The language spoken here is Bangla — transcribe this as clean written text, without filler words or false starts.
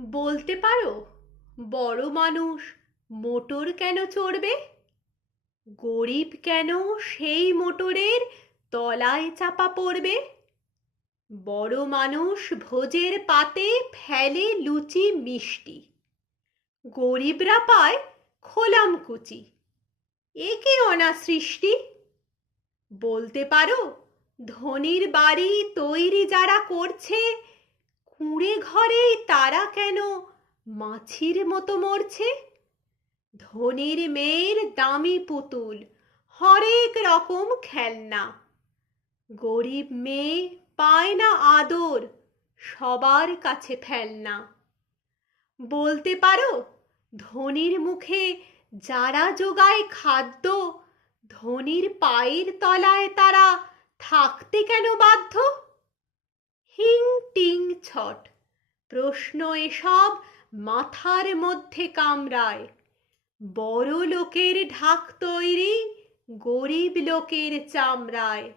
বলতে পারো, বড় মানুষ মোটর কেন চড়বে? গরিব কেন সেই মোটরের তলায় চাপা পড়বে? বড় মানুষ ভোজের পাতে ফেলে লুচি মিষ্টি, গরিবরা পায় খোলাম কুচি। এ কি অনাসৃষ্টি? বলতে পারো, ধনির বাড়ি তৈরি যারা করছে, কুঁড়ে ঘরেই তারা কেন মাছির মতো মরছে? ধনির মেয়ের দামি পুতুল, হরেক রকম খেলনা, গরিব মেয়ে পায় না আদর, সবার কাছে ফেলনা। বলতে পারো, ধনির মুখে যারা জোগায় খাদ্য, ধনির পায়ের তলায় তারা থাকতে কেন বাধ্য? হিং টিং ছট, প্রশ্ন এসব মাথার মধ্যে কামড়ায়। বড় লোকের ঢাক তৈরি, গরিব লোকের চামড়ায়।